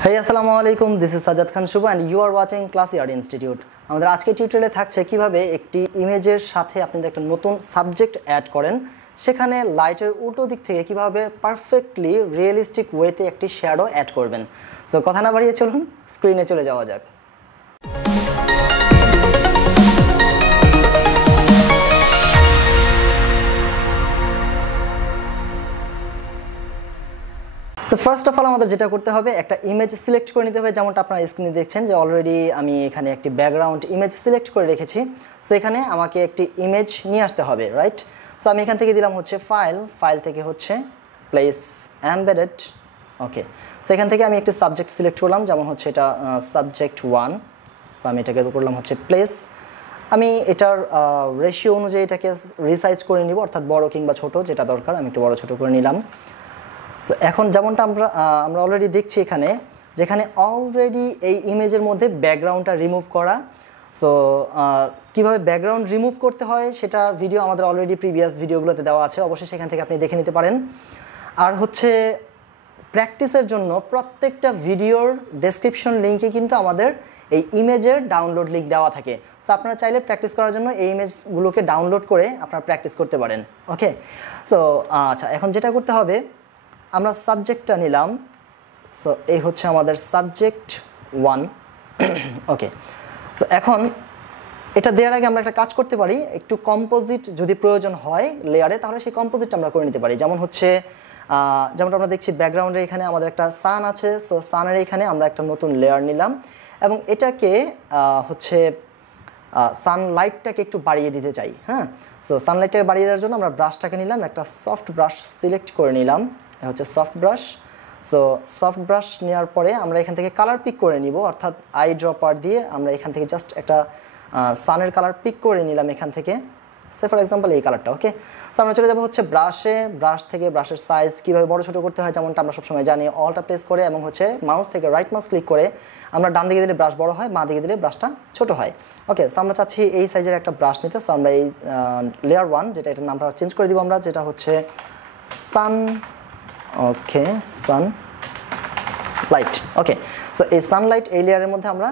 Hey, assalamu alaikum. This is Sajjad Khan Shubha and you are watching Classyart Institute. আমাদের আজকের টিউটোরিয়ালে থাকছে কিভাবে একটি ইমেজের সাথে আপনি একটা নতুন সাবজেক্ট অ্যাড করেন, সেখানে লাইটের উল্টো দিক থেকে কিভাবে পারফেক্টলি রিয়েলিস্টিক ওয়েতে একটি শ্যাডো অ্যাড করবেন। সো কথা না বাড়িয়ে চলুন স্ক্রিনে চলে যাওয়া যাক। সো ফার্স্ট অফ অল আমাদের যেটা করতে হবে, একটা ইমেজ সিলেক্ট করে নিতে হবে। যেমনটা আপনারা স্ক্রিনে দেখছেন যে অলরেডি আমি এখানে একটি ব্যাকগ্রাউন্ড ইমেজ সিলেক্ট করে রেখেছি। সো এখানে আমাকে একটি ইমেজ নিয়ে আসতে হবে, রাইট? সো আমি এখান থেকে দিলাম হচ্ছে ফাইল থেকে হচ্ছে প্লেস এমবেডেড। ওকে, সো এখান থেকে আমি একটি সাবজেক্ট সিলেক্ট করলাম, যেমন হচ্ছে এটা সাবজেক্ট 1। সো আমি এটাকে করলাম হচ্ছে প্লেস। আমি এটার রেশিও অনুযায়ী এটাকে রিসাইজ করে নিব, অর্থাৎ বড় কিংবা ছোট যেটা দরকার আমি একটু বড় ছোট করে নিলাম। সো এখন যেমনটা আমরা অলরেডি দেখছি এখানে, যেখানে অলরেডি এই ইমেজের মধ্যে ব্যাকগ্রাউন্ডটা রিমুভ করা। সো কীভাবে ব্যাকগ্রাউন্ড রিমুভ করতে হয় সেটা ভিডিও আমাদের অলরেডি প্রিভিয়াস ভিডিওগুলোতে দেওয়া আছে, অবশ্যই সেখান থেকে আপনি দেখে নিতে পারেন। আর হচ্ছে প্র্যাকটিসের জন্য প্রত্যেকটা ভিডিওর ডেসক্রিপশন লিঙ্কে কিন্তু আমাদের এই ইমেজের ডাউনলোড লিঙ্ক দেওয়া থাকে। সো আপনারা চাইলে প্র্যাকটিস করার জন্য এই ইমেজগুলোকে ডাউনলোড করে আপনারা প্র্যাকটিস করতে পারেন। ওকে, সো আচ্ছা, এখন যেটা করতে হবে, আমরা সাবজেক্টটা নিলাম। সো এই হচ্ছে আমাদের সাবজেক্ট 1। ওকে, সো এখন এটা দেওয়ার আগে আমরা একটা কাজ করতে পারি, একটু কম্পোজিট যদি প্রয়োজন হয় লেয়ারে, তাহলে সেই কম্পোজিটটা আমরা করে নিতে পারি। যেমন হচ্ছে যেমনটা আমরা দেখছি ব্যাকগ্রাউন্ডে এখানে আমাদের একটা সান আছে। সো সানের এখানে আমরা একটা নতুন লেয়ার নিলাম এবং এটাকে হচ্ছে সানলাইটটাকে একটু বাড়িয়ে দিতে চাই। হ্যাঁ, সো সানলাইটটাকে বাড়িয়ে দেওয়ার জন্য আমরা ব্রাশটাকে নিলাম, একটা সফট ব্রাশ সিলেক্ট করে নিলাম, হচ্ছে soft brush. So soft brush নেওয়ার পরে আমরা এখান থেকে কালার পিক করে নিব, অর্থাৎ আই ড্রপার দিয়ে আমরা এখান থেকে জাস্ট একটা সানের কালার পিক করে নিলাম এখান থেকে, সে ফর এক্সাম্পল এই কালারটা। ওকে, সো আমরা চলে যাবো হচ্ছে ব্রাশে। ব্রাশ থেকে ব্রাশের সাইজ কীভাবে বড় ছোটো করতে হয় যেমনটা আমরা সবসময় জানি, অলটা প্রেস করে এবং হচ্ছে মাউস থেকে রাইট মাউস ক্লিক করে আমরা ডান দিকে দিলে ব্রাশ বড় হয়, বাঁ দিকে দিলে ব্রাশটা ছোটো হয়। ওকে, সো আমরা চাচ্ছি এই সাইজের একটা ব্রাশ নিতে। সো আমরা এই লেয়ার 1 যেটা, এটার নামটা চেঞ্জ করে দিব আমরা, যেটা হচ্ছে সান। ওকে, সানলাইট। ওকে, সো এই সানলাইট এই লেয়ারের মধ্যে আমরা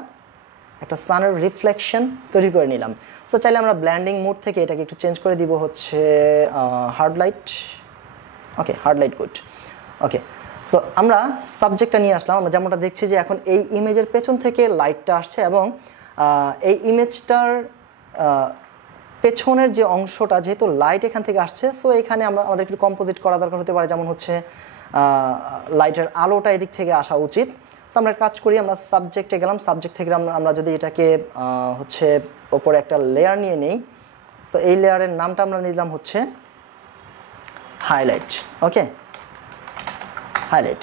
একটা সানের রিফ্লেকশন তৈরি করে নিলাম। সো চাইলে আমরা ব্ল্যান্ডিং মোড থেকে এটাকে একটু চেঞ্জ করে দিব হচ্ছে হার্ড লাইট। ওকে, হার্ড লাইট, গুড। ওকে, সো আমরা সাবজেক্টটা নিয়ে আসলাম। আমরা যেমনটা দেখছি যে এখন এই ইমেজের পেছন থেকে লাইটটা আসছে এবং এই ইমেজটার পেছনের যে অংশটা, যেহেতু লাইট এখান থেকে আসছে, সো এখানে আমাদের একটু কম্পোজিট করা দরকার হতে পারে। যেমন হচ্ছে লাইটের আলোটা এদিক থেকে আসা উচিত। সো আমরা কাজ করি, আমরা সাবজেক্টে গেলাম, সাবজেক্ট থেকে আমরা যদি এটাকে হচ্ছে ওপরে একটা লেয়ার নিয়ে নেই। সো এই লেয়ারের নামটা আমরা নিলাম হচ্ছে হাইলাইট। ওকে, হাইলাইট।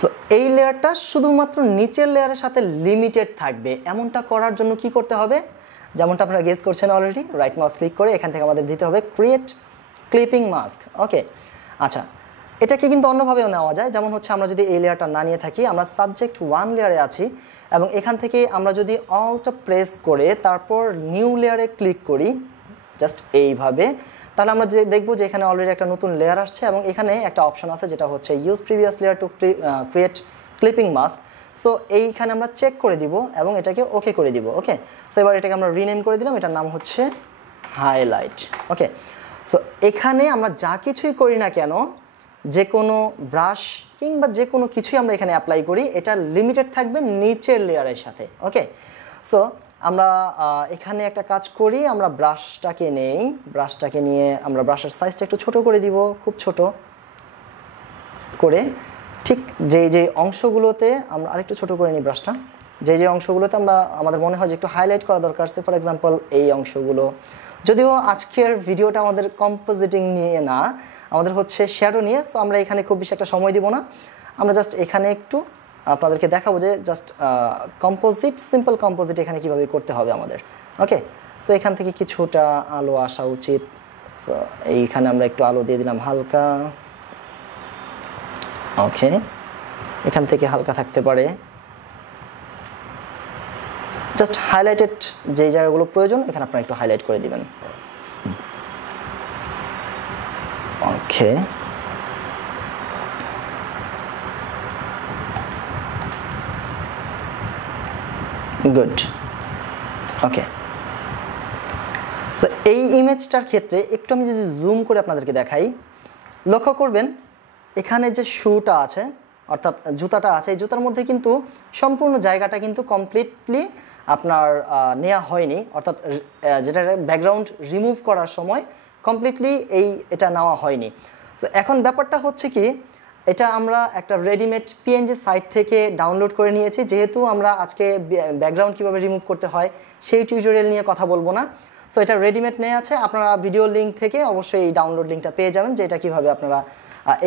সো এই লেয়ারটা শুধুমাত্র নিচের লেয়ারের সাথে লিমিটেড থাকবে। এমনটা করার জন্য কি করতে হবে, যেমনটা আপনারা গেস করছেন অলরেডি, রাইট মাউস ক্লিক করে এখান থেকে আমাদের দিতে হবে ক্রিয়েট ক্লিপিং মাস্ক। ওকে, আচ্ছা, এটাকে কিন্তু অন্যভাবেও নেওয়া যায়। যেমন হচ্ছে আমরা যদি এই লেয়ারটা না নিয়ে থাকি, আমরা সাবজেক্ট 1 লেয়ারে আছি এবং এখান থেকে আমরা যদি অলটা প্রেস করে তারপর নিউ লেয়ারে ক্লিক করি জাস্ট এইভাবে, তাহলে আমরা দেখবো যে এখানে অলরেডি একটা নতুন লেয়ার আসছে এবং এখানে একটা অপশন আছে যেটা হচ্ছে use previous layer to create clipping mask. So এইখানে আমরা চেক করে দিব এবং এটাকে ওকে করে দিব। ওকে, সো এবার এটাকে আমরা রিনেম করে দিলাম, এটার নাম হচ্ছে হাইলাইট। ওকে, সো এখানে আমরা যা কিছুই করি না কেন, যে কোনো ব্রাশ কিংবা যে কোনো কিছুই আমরা এখানে অ্যাপ্লাই করি, এটা লিমিটেড থাকবে নিচের লেয়ারের সাথে। ওকে, সো আমরা এখানে একটা কাজ করি, আমরা ব্রাশটাকে নেই, ব্রাশটাকে নিয়ে আমরা ব্রাশের সাইজটা একটু ছোট করে দিব, খুব ছোট করে। ঠিক যে অংশগুলোতে আমরা আরেকটু ছোট করে নিই ব্রাশটা, যে অংশগুলোতে আমাদের মনে হয় যে একটু হাইলাইট করা দরকার, সে ফর এক্সাম্পল এই অংশগুলো। যদিও আজকের ভিডিওটা আমাদের কম্পোজিটিং নিয়ে না, আমাদের হচ্ছে শ্যাডো নিয়ে। সো আমরা এখানে খুব বেশি একটা সময় দিব না, আমরা জাস্ট এখানে একটু আপনাদেরকে দেখাবো যে জাস্ট কম্পোজিট, সিম্পল কম্পোজিট এখানে কীভাবে করতে হবে আমাদের। ওকে, সো এখান থেকে কিছুটা আলো আসা উচিত। সো এইখানে আমরা একটু আলো দিয়ে দিলাম হালকা। ওকে, এখান থেকে হালকা থাকতে পারে, জাস্ট হাইলাইটেড যে জায়গাগুলো প্রয়োজন এখানে আপনারা একটু হাইলাইট করে দিবেন। ওকে, গুড। ওকে, সো এই ইমেজটার ক্ষেত্রে একটু আমি যদি জুম করে আপনাদেরকে দেখাই, লক্ষ্য করবেন এখানে যে শুটা আছে অর্থাৎ জুতাটা আছে, এই জুতার মধ্যে কিন্তু সম্পূর্ণ জায়গাটা কিন্তু কমপ্লিটলি আপনার নেওয়া হয়নি, অর্থাৎ যেটা ব্যাকগ্রাউন্ড রিমুভ করার সময় কমপ্লিটলি এটা নেওয়া হয়নি। সো এখন ব্যাপারটা হচ্ছে কি, এটা আমরা একটা রেডিমেড পিএনজি সাইট থেকে ডাউনলোড করে নিয়েছি, যেহেতু আমরা আজকে ব্যাকগ্রাউন্ড কীভাবে রিমুভ করতে হয় সেই টিউটোরিয়াল নিয়ে কথা বলবো না। সো এটা রেডিমেড নেওয়া আছে, আপনারা ভিডিও লিঙ্ক থেকে অবশ্যই এই ডাউনলোড লিঙ্কটা পেয়ে যাবেন, যে এটা কীভাবে আপনারা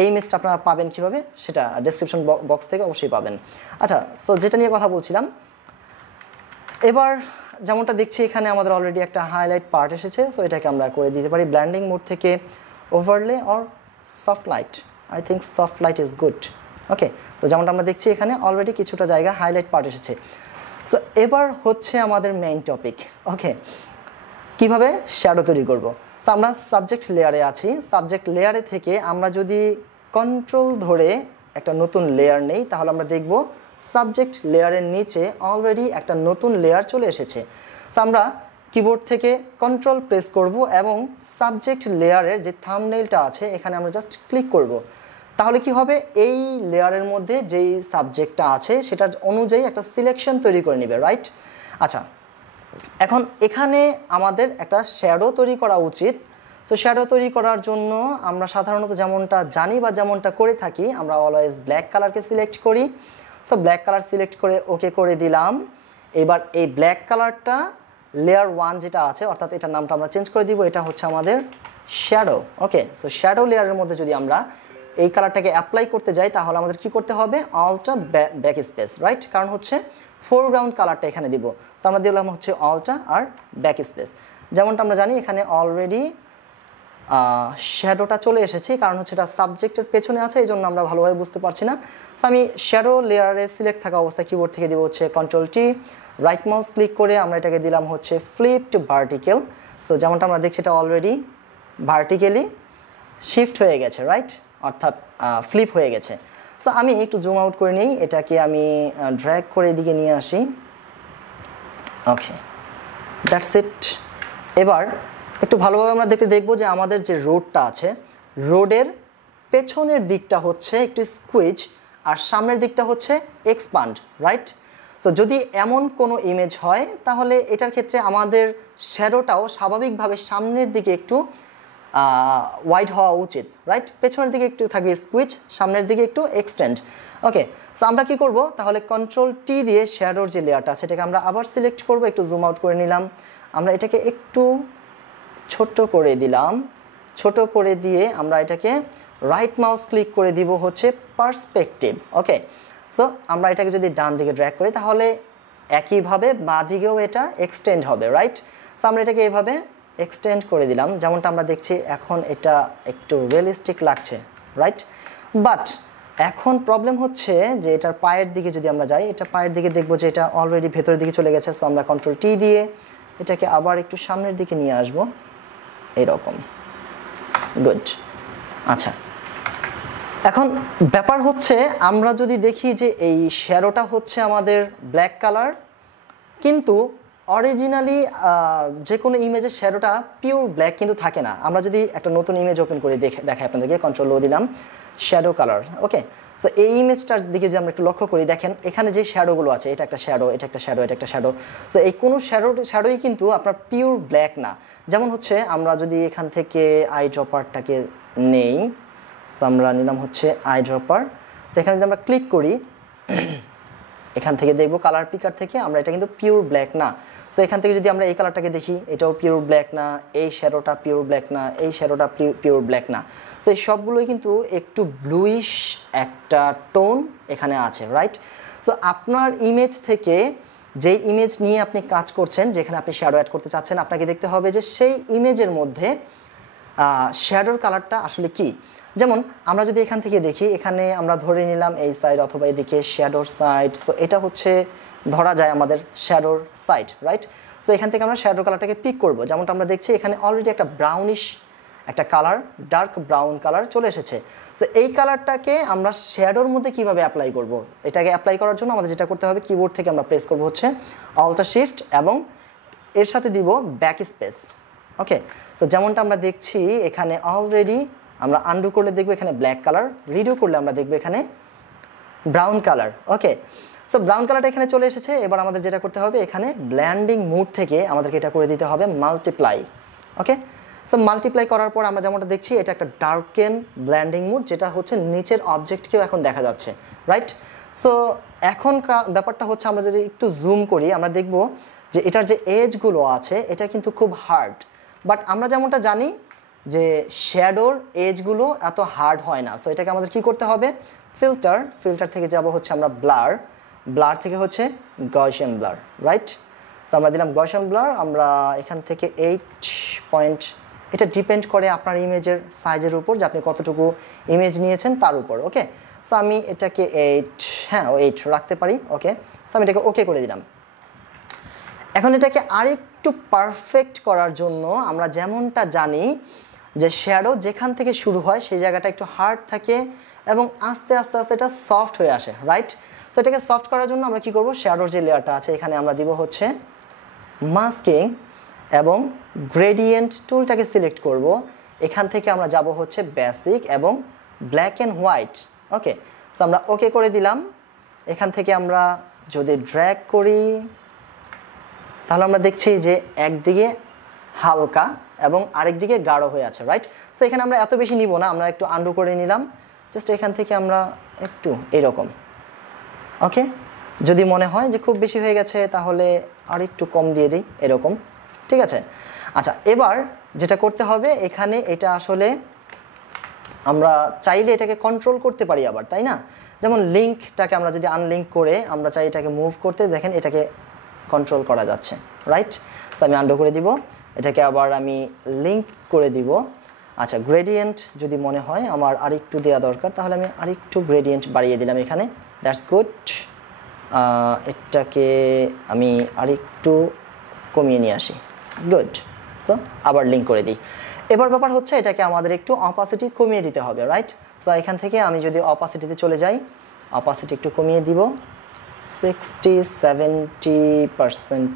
এই ইমেজটা আপনারা পাবেন কীভাবে সেটা ডেসক্রিপশন বক্স থেকে অবশ্যই পাবেন। আচ্ছা, সো যেটা নিয়ে কথা বলছিলাম, এবার যেমনটা দেখছি এখানে আমাদের অলরেডি একটা হাইলাইট পার্ট এসেছে। সো এটাকে আমরা করে দিতে পারি ব্ল্যান্ডিং মোড থেকে overlay or soft light. I think soft light is good. Okay, so যেমনটা আমরা দেখছি এখানে অলরেডি কিছুটা জায়গা হাইলাইট পার্ট এসেছে। সো এবার হচ্ছে আমাদের মেইন টপিক। ওকে, কিভাবে শ্যাডো তৈরি করব। সো আমরা সাবজেক্ট লেয়ারে আছি, সাবজেক্ট লেয়ারে থেকে আমরা যদি কন্ট্রোল ধরে একটা নতুন লেয়ার নেই, তাহলে আমরা দেখব সাবজেক্ট লেয়ারের নিচে অলরেডি একটা নতুন লেয়ার চলে এসেছে। সো আমরা কিবোর্ড থেকে কন্ট্রোল প্রেস করব এবং সাবজেক্ট লেয়ারের যে থাম্বনেইলটা আছে এখানে আমরা জাস্ট ক্লিক করব। তাহলে কি হবে, এই লেয়ারের মধ্যে যেই সাবজেক্টটা আছে সেটার অনুযায়ী একটা সিলেকশন তৈরি করে নেবে, রাইট? আচ্ছা, এখন এখানে আমাদের একটা শ্যাডো তৈরি করা উচিত। সো শ্যাডো তৈরি করার জন্য আমরা সাধারণত যেমনটা জানি বা যেমনটা করে থাকি, আমরা অলওয়েজ ব্ল্যাক কালারকে সিলেক্ট করি। সো ব্ল্যাক কালার সিলেক্ট করে ওকে করে দিলাম। এবার এই ব্ল্যাক কালারটা লেয়ার 1 যেটা আছে, অর্থাৎ এটার নামটা আমরা চেঞ্জ করে দিব, এটা হচ্ছে আমাদের শ্যাডো। ওকে, সো শ্যাডো লেয়ারের মধ্যে যদি আমরা এই কালারটাকে অ্যাপ্লাই করতে যাই, তাহলে আমাদের কি করতে হবে, অলটা ব্যাক স্পেস, রাইট? কারণ হচ্ছে ফোরগ্রাউন্ড কালারটা এখানে দিব। সো আমরা দিলাম হচ্ছে অলটা আর ব্যাক স্পেস। যেমনটা আমরা জানি এখানে অলরেডি শ্যাডোটা চলে এসেছে, কারণ হচ্ছে এটা সাবজেক্টের পেছনে আছে, এই জন্য আমরা ভালোভাবে বুঝতে পারছি না। সো আমি শ্যাডো লেয়ারে সিলেক্ট থাকা অবস্থায় কিবোর্ড থেকে দিব হচ্ছে control T, right mouse click করে আমরা এটাকে দিলাম হচ্ছে ফ্লিপ টু ভার্টিক্যাল। সো যেমনটা আমরা দেখছি এটা অলরেডি ভার্টিক্যালি শিফট হয়ে গেছে, রাইট? অর্থাৎ ফ্লিপ হয়ে গেছে। সো আমি একটু জুম আউট করে নিই, এটাকে আমি ড্র্যাগ করে এদিকে নিয়ে আসি। ওকে, দ্যাটস ইট। এবার একটু ভালোভাবে আমরা দেখব যে আমাদের যে রোডটা আছে, রোডের পেছনের দিকটা হচ্ছে একটু স্কুইজ আর সামনের দিকটা হচ্ছে এক্সপান্ড, রাইট? সো যদি এমন কোনো ইমেজ হয় তাহলে এটার ক্ষেত্রে আমাদের শ্যাডোটাও স্বাভাবিকভাবে সামনের দিকে একটু ওয়াইড হওয়া উচিত, রাইট? পেছনের দিকে একটু থাকবে স্কুইজ, সামনের দিকে একটু এক্সটেন্ড। ওকে, সো আমরা কি করব, তাহলে কন্ট্রোল টি দিয়ে শ্যাডোর যে লেয়ারটা আছে এটাকে আমরা আবার সিলেক্ট করব, একটু জুম আউট করে নিলাম, আমরা এটাকে একটু ছোট করে দিলাম, ছোট করে দিয়ে আমরা এটাকে রাইট মাউস ক্লিক করে দিব হচ্ছে পার্সপেক্টিভ। ওকে, সো আমরা এটাকে যদি ডান দিকে ড্র্যাগ করি তাহলে একইভাবে বাঁ দিকেও এটা এক্সটেন্ড হবে, রাইট? সো আমরা এটাকে এইভাবে এক্সটেন্ড করে দিলাম, যেমনটা আমরা দেখছি এখন এটা একটু রিয়েলিস্টিক লাগছে, রাইট? বাট এখন প্রবলেম হচ্ছে যে এটার পায়ের দিকে যদি আমরা যাই, এটা পায়ের দিকে দেখবো যে এটা অলরেডি ভেতরের দিকে চলে গেছে। সো আমরা কন্ট্রোল টি দিয়ে এটাকে আবার একটু সামনের দিকে নিয়ে আসবো, এইরকম। গুড। আচ্ছা, এখন ব্যাপার হচ্ছে আমরা যদি দেখি যে এই শ্যাডোটা হচ্ছে আমাদের ব্ল্যাক কালার, কিন্তু অরিজিনালি যে কোনো ইমেজের শ্যাডোটা পিওর ব্ল্যাক কিন্তু থাকে না। আমরা যদি একটা নতুন ইমেজ ওপেন করে দেখাই আপনাদেরকে, কন্ট্রোল ও দিলাম, শ্যাডো কালার। ওকে, সো এই ইমেজটার দিকে যদি আমরা একটু লক্ষ্য করি, দেখেন এখানে যে শ্যাডোগুলো আছে, এটা একটা শ্যাডো, এটা একটা শ্যাডো, এটা একটা শ্যাডো। সো এই কোনো শ্যাডোই কিন্তু আপনার পিওর ব্ল্যাক না। যেমন হচ্ছে আমরা যদি এখান থেকে আই ড্রপারটাকে নেই, সো আমরা নিলাম হচ্ছে আই ড্রপার। সো এখানে যদি আমরা ক্লিক করি, এখান থেকে দেখবো কালার পিকার থেকে আমরা এটা কিন্তু পিওর ব্ল্যাক না। সো এখান থেকে যদি আমরা এই কালারটাকে দেখি, এটাও পিওর ব্ল্যাক না, এই শ্যাডোটা পিওর ব্ল্যাক না, এই শ্যাডোটা পিওর ব্ল্যাক না। সো এই সবগুলোই কিন্তু একটু ব্লুইশ একটা টোন এখানে আছে, রাইট? সো আপনার ইমেজ থেকে যেই ইমেজ নিয়ে আপনি কাজ করছেন, যেখানে আপনি শ্যাডো অ্যাড করতে চাচ্ছেন, আপনাকে দেখতে হবে যে সেই ইমেজের মধ্যে শ্যাডোর কালারটা আসলে কি। যেমন আমরা যদি এখান থেকে দেখি, এখানে আমরা ধরে নিলাম এই সাইড অথবা এদিকে শ্যাডোর সাইড। সো এটা হচ্ছে ধরা যায় আমাদের শ্যাডোর সাইড, রাইট? সো এখান থেকে আমরা শ্যাডো কালারটাকে পিক করব। যেমনটা আমরা দেখছি এখানে অলরেডি একটা ব্রাউনিশ একটা কালার ডার্ক ব্রাউন কালার চলে এসেছে। সো এই কালারটাকে আমরা শ্যাডোর মধ্যে কিভাবে অ্যাপ্লাই করব, এটাকে অ্যাপ্লাই করার জন্য আমাদের যেটা করতে হবে, কিবোর্ড থেকে আমরা প্রেস করব হচ্ছে অল্ট শিফট এবং এর সাথে দিব ব্যাক স্পেস। ওকে, সো যেমনটা আমরা দেখছি এখানে অলরেডি আমরা আনডু করলে দেখবো এখানে ব্ল্যাক কালার, রিডু করলে আমরা দেখবো এখানে ব্রাউন কালার। ওকে, সো ব্রাউন কালারটা এখানে চলে এসেছে। এবার আমাদের যেটা করতে হবে এখানে ব্ল্যান্ডিং মুড থেকে আমাদেরকে এটা করে দিতে হবে মাল্টিপ্লাই। ওকে, সো মাল্টিপ্লাই করার পর আমরা যেমনটা দেখছি এটা একটা ডার্কেন ব্ল্যান্ডিং মুড, যেটা হচ্ছে নিচের অবজেক্টকেও এখন দেখা যাচ্ছে, রাইট? সো এখন ব্যাপারটা হচ্ছে আমরা যদি একটু জুম করি আমরা দেখব যে এটার যে এজগুলো আছে এটা কিন্তু খুব হার্ড, বাট আমরা যেমনটা জানি যে শ্যাডোর এজগুলো এত হার্ড হয় না। সো এটাকে আমাদের কি করতে হবে, ফিল্টার থেকে যাব হচ্ছে আমরা ব্লার থেকে হচ্ছে গসিয়ান ব্লার, রাইট? সো আমরা দিলাম গসিয়ান ব্লার, আমরা এখান থেকে 8 পয়েন্ট, এটা ডিপেন্ড করে আপনার ইমেজের সাইজের উপর যে আপনি কতটুকু ইমেজ নিয়েছেন তার উপর। ওকে, সো আমি এটাকে 8 রাখতে পারি। ওকে, সো আমি এটাকে ওকে করে দিলাম। এখন এটাকে আরেকটু পারফেক্ট করার জন্য আমরা যেমনটা জানি যে শ্যাডো যেখান থেকে শুরু হয় সেই জায়গাটা একটু হার্ড থাকে এবং আস্তে আস্তে আস্তে এটা সফট হয়ে আসে, রাইট? সো এটাকে সফট করার জন্য আমরা কি করব, শ্যাডোর যে লেয়ারটা আছে এখানে আমরা দিব হচ্ছে মাস্কিং এবং গ্রেডিয়েন্ট টুলটাকে সিলেক্ট করব। এখান থেকে আমরা যাব হচ্ছে বেসিক এবং black and white. Okay, so আমরা ওকে করে দিলাম। এখান থেকে আমরা যদি ড্র্যাগ করি তাহলে আমরা দেখছি যে একদিকে হালকা এবং আরেক দিকে গাঢ় হয়ে আছে, রাইট? সো এখানে আমরা এত বেশি নিব না, আমরা একটু আন্ডু করে নিলাম, জাস্ট এখান থেকে আমরা একটু এরকম। ওকে, যদি মনে হয় যে খুব বেশি হয়ে গেছে তাহলে আর একটু কম দিয়ে দিই, এরকম, ঠিক আছে? আচ্ছা, এবার যেটা করতে হবে এখানে এটা আসলে আমরা চাইলে এটাকে কন্ট্রোল করতে পারি আবার, তাই না? যেমন লিঙ্কটাকে আমরা যদি আনলিঙ্ক করে আমরা চাই এটাকে মুভ করতে, দেখেন এটাকে কন্ট্রোল করা যাচ্ছে, রাইট? তো আমি আন্ডু করে দিব, এটাকে আবার আমি লিঙ্ক করে দিব। আচ্ছা, গ্রেডিয়েন্ট যদি মনে হয় আমার আরেকটু দেওয়া দরকার তাহলে আমি আরেকটু গ্রেডিয়েন্ট বাড়িয়ে দিলাম এখানে, দ্যাটস গুড। এটাকে আমি আরেকটু কমিয়ে নিয়ে আসি, গুড। সো আবার লিঙ্ক করে দিই। এবার ব্যাপার হচ্ছে এটাকে আমাদের একটু অপাসিটি কমিয়ে দিতে হবে, রাইট? সো এখান থেকে আমি যদি অপাসিটিতে চলে যাই, অপাসিটি একটু কমিয়ে দিব 60-70%,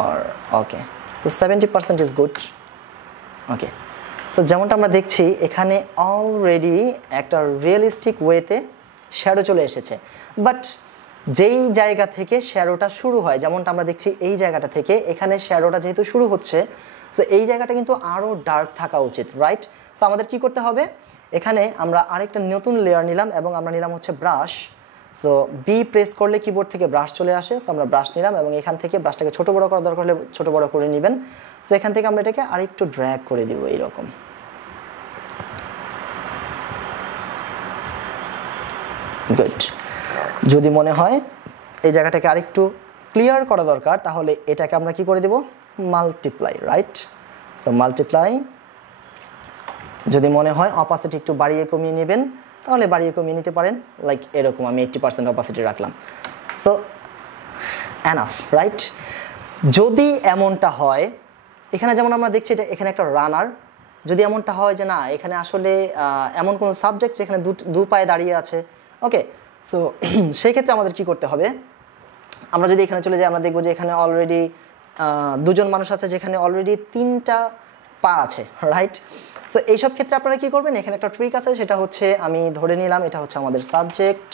or ওকে, তো 70% ইজ গুড। ওকে, তো যেমনটা আমরা দেখছি এখানে অলরেডি একটা রিয়েলিস্টিক ওয়েতে শ্যাডো চলে এসেছে, বাট যেই জায়গা থেকে শ্যাডোটা শুরু হয়, যেমনটা আমরা দেখছি এই জায়গাটা থেকে এখানে শ্যাডোটা যেহেতু শুরু হচ্ছে, সো এই জায়গাটা কিন্তু আরও ডার্ক থাকা উচিত, রাইট? সো আমাদের কি করতে হবে, এখানে আমরা আরেকটা নতুন লেয়ার নিলাম এবং আমরা নিলাম হচ্ছে ব্রাশ। সো বি প্রেস করলে কিবোর্ড থেকে ব্রাশ চলে আসে, সো আমরা ব্রাশ নিলাম এবং এখান থেকে ব্রাশটাকে ছোটো বড়ো করা দরকার হলে ছোটো বড়ো করে নেবেন। সো এখান থেকে আমরা এটাকে আরেকটু ড্র্যাগ করে দিব এইরকম। গুড। যদি মনে হয় এই জায়গাটাকে আরেকটু ক্লিয়ার করা দরকার তাহলে এটাকে আমরা কি করে দেব, মাল্টিপ্লাই, রাইট? So multiply. যদি মনে হয় অপাসিটি একটু বাড়িয়ে কমিয়ে নেবেন তাহলে বাড়িয়ে কমিয়ে নিতে পারেন, লাইক এরকম আমি 80% অপাসিটি রাখলাম। So enough, right? যদি এমনটা হয়, এখানে যেমন আমরা দেখছি এটা এখানে একটা রানার, যদি এমনটা হয় যে না এখানে আসলে এমন কোনো সাবজেক্ট যেখানে দু পায়ে দাঁড়িয়ে আছে, ওকে, সো সেই ক্ষেত্রে আমাদের কি করতে হবে, আমরা যদি এখানে চলে যাই আমরা দেখবো যে এখানে অলরেডি দুজন মানুষ আছে যেখানে অলরেডি 3টা পা আছে, রাইট? সো এইসব ক্ষেত্রে আপনারা কি করবেন, এখানে একটা ট্রিক আছে, সেটা হচ্ছে আমি ধরে নিলাম এটা হচ্ছে আমাদের সাবজেক্ট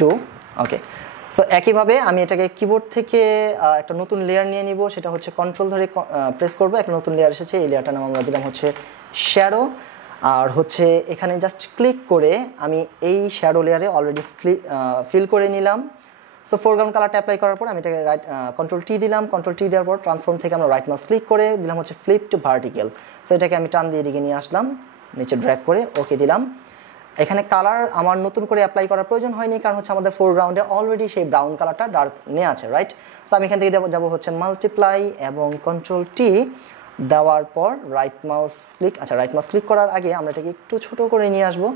2। ওকে, সো একইভাবে আমি এটাকে কিবোর্ড থেকে একটা নতুন লেয়ার নিয়ে নিব, সেটা হচ্ছে কন্ট্রোল ধরে প্রেস করবো, একটা নতুন লেয়ার এসেছে, এই লেয়ারটার নাম আমরা দিলাম হচ্ছে শ্যাডো। আর হচ্ছে এখানে জাস্ট ক্লিক করে আমি এই শ্যাডো লেয়ারে অলরেডি ফিল করে নিলাম। সো ফোরগ্রাউন্ড কালারটা অ্যাপ্লাই করার পর আমি এটাকে কন্ট্রোল টি দিলাম, কন্ট্রোল টি দেওয়ার পর ট্রান্সফর্ম থেকে আমরা রাইট মাউস ক্লিক করে দিলাম হচ্ছে ফ্লিপ টু ভার্টিক্যাল। সো এটাকে আমি টান দিয়ে দিকে নিয়ে আসলাম, নিচে ড্র্যাগ করে ওকে দিলাম। এখানে কালার আমার নতুন করে অ্যাপ্লাই করার প্রয়োজন হয়নি, কারণ হচ্ছে আমাদের ফোরগ্রাউন্ডে অলরেডি সেই ব্রাউন কালারটা ডার্ক নিয়ে আছে, রাইট? সো আমি এখান থেকে যাবো হচ্ছে মাল্টিপ্লাই এবং কন্ট্রোল টি দেওয়ার পর রাইট মাউস ক্লিক। আচ্ছা, রাইট মাউস ক্লিক করার আগে আমরা এটাকে একটু ছোট করে নিয়ে আসবো,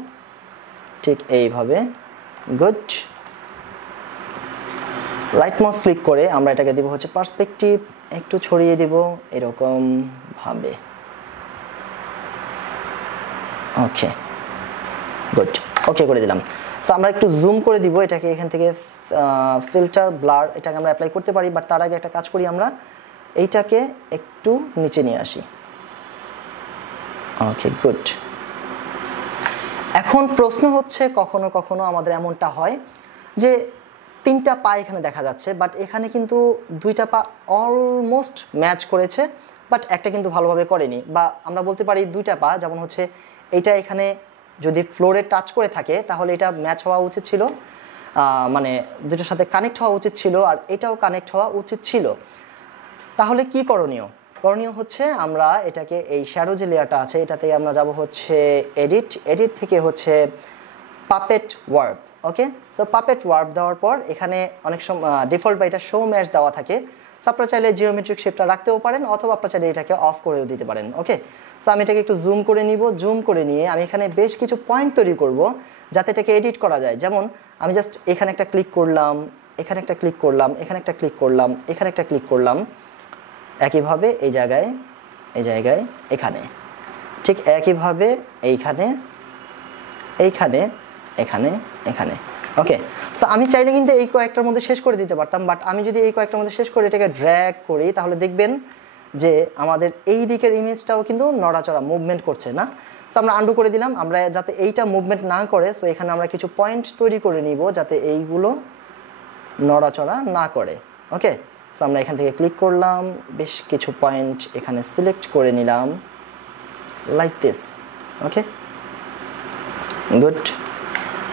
ঠিক এইভাবে, গুড। রাইট মাউস ক্লিক করে আমরা এটাকে দিব হচ্ছে পার্সপেক্টিভ একটু ছড়িয়ে দিব এরকম ভাবে ওকে গুড ওকে করে দিলাম সো আমরা একটু জুম করে দিব এটাকে এখান থেকে ফিল্টার ব্লার এটাকে আমরা অ্যাপ্লাই করতে পারি বাট তার আগে একটা কাজ করি আমরা এইটাকে একটু নিচে নিয়ে আসি ওকে গুড এখন প্রশ্ন হচ্ছে কখনো কখনো আমাদের এমনটা হয় যে তিনটা পা এখানে দেখা যাচ্ছে বাট এখানে কিন্তু দুইটা পা অলমোস্ট ম্যাচ করেছে বাট একটা কিন্তু ভালোভাবে করেনি বা আমরা বলতে পারি দুইটা পা যেমন হচ্ছে এটা এখানে যদি ফ্লোরে টাচ করে থাকে তাহলে এটা ম্যাচ হওয়া উচিত ছিল মানে দুটোর সাথে কানেক্ট হওয়া উচিত ছিল আর এটাও কানেক্ট হওয়া উচিত ছিল তাহলে কি করণীয় করণীয় হচ্ছে আমরা এটাকে এই শ্যাডো যে লেয়ারটা আছে এটাতে আমরা যাব হচ্ছে এডিট থেকে হচ্ছে puppet warp okay so puppet warp দেওয়ার পর এখানে অনেক সময় ডিফল্ট বা এটা শো ম্যাশ দেওয়া থাকে সো আপনারা চাইলে জিওমেট্রিক শেপটা রাখতেও পারেন অথবা আপনারা চাইলে এটাকে অফ করেও দিতে পারেন ওকে সো আমি এটাকে একটু জুম করে নিব জুম করে নিয়ে আমি এখানে বেশ কিছু পয়েন্ট তৈরি করব যাতে এটাকে এডিট করা যায় যেমন আমি জাস্ট এখানে একটা ক্লিক করলাম এখানে একটা ক্লিক করলাম এখানে একটা ক্লিক করলাম এখানে একটা ক্লিক করলাম একইভাবে এই জায়গায় এখানে ঠিক একইভাবে এইখানে এইখানে এখানে এখানে ওকে সো আমি চাইলে কিন্তু এই কয়েকটার মধ্যে শেষ করে দিতে পারতাম বাট আমি যদি এই কয়েকটার মধ্যে শেষ করে এটাকে ড্র্যাগ করি তাহলে দেখবেন যে আমাদের এই দিকের ইমেজটাও কিন্তু নড়াচড়া মুভমেন্ট করছে না সো আমরা আন্ডু করে দিলাম আমরা যাতে এইটা মুভমেন্ট না করে সো এখানে আমরা কিছু পয়েন্ট তৈরি করে নিব যাতে এইগুলো নড়াচড়া না করে ওকে সো আমরা এখান থেকে ক্লিক করলাম বেশ কিছু পয়েন্ট এখানে সিলেক্ট করে নিলাম লাইক দিস ওকে গুড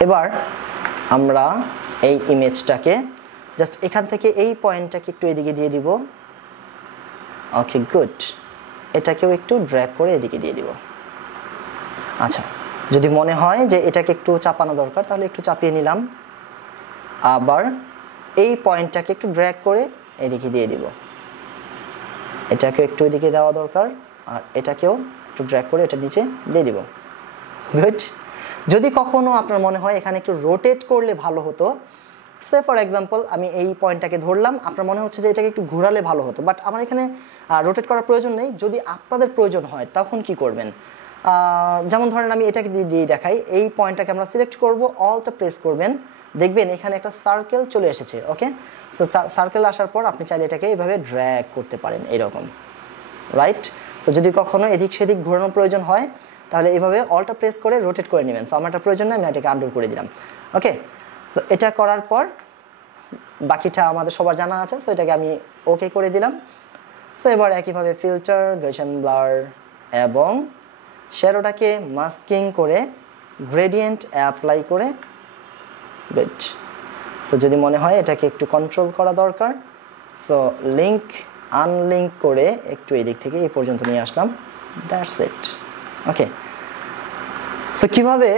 এবার আমরা এই ইমেজটাকে জাস্ট এখান থেকে এই পয়েন্টটাকে একটু এদিকে দিয়ে দিব ওকে গুড এটাকেও একটু ড্র্যাগ করে এদিকে দিয়ে দিব আচ্ছা যদি মনে হয় যে এটাকে একটু চাপানো দরকার তাহলে একটু চাপিয়ে নিলাম আবার এই পয়েন্টটাকে একটু ড্র্যাগ করে এদিকে দিয়ে দিব এটাকেও একটু এদিকে দেওয়া দরকার আর এটাকেও একটু ড্র্যাগ করে এটা নিচে দিয়ে দিব গুড যদি কখনো আপনার মনে হয় এখানে একটু রোটেট করলে ভালো হতো সে ফর এক্সাম্পল আমি এই পয়েন্টটাকে ধরলাম আপনার মনে হচ্ছে যে এটাকে একটু ঘোরালে ভালো হতো বাট আমার এখানে রোটেট করার প্রয়োজন নেই যদি আপনাদের প্রয়োজন হয় তখন কি করবেন যেমন ধরেন আমি এটাকে দিয়ে দেখাই এই পয়েন্টটাকে আমরা সিলেক্ট করব অলটা প্রেস করবেন দেখবেন এখানে একটা সার্কেল চলে এসেছে ওকে সো সার্কেল আসার পর আপনি চাইলে এটাকে এইভাবে ড্র্যাগ করতে পারেন এইরকম রাইট তো যদি কখনো এদিক সেদিক ঘোরানোর প্রয়োজন হয় তাহলে এইভাবে অলটা প্রেস করে রোটেট করে নেবেন সো আমারটা প্রয়োজন নেই আমি এটাকে আন্ডু করে দিলাম ওকে সো এটা করার পর বাকিটা আমাদের সবার জানা আছে সো এটাকে আমি ওকে করে দিলাম সো এবার একইভাবে ফিল্টার গেশন ব্লার এবং শ্যাডোটাকে মাস্কিং করে গ্রেডিয়েন্ট অ্যাপ্লাই করে গুড সো যদি মনে হয় এটাকে একটু কন্ট্রোল করা দরকার সো লিঙ্ক আনলিঙ্ক করে একটু এই দিক থেকে এই পর্যন্ত নিয়ে আসলাম দ্যাটস ইট ওকে সো কীভাবে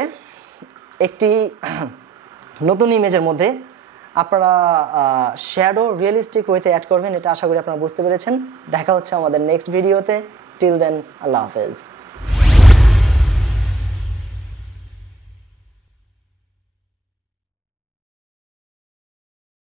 একটি নতুন ইমেজের মধ্যে আপনারা শ্যাডো রিয়েলিস্টিক ওয়েতে অ্যাড করবেন এটা আশা করি আপনারা বুঝতে পেরেছেন দেখা হচ্ছে আমাদের নেক্সট ভিডিওতে টিল দেন আল্লাহ হাফেজ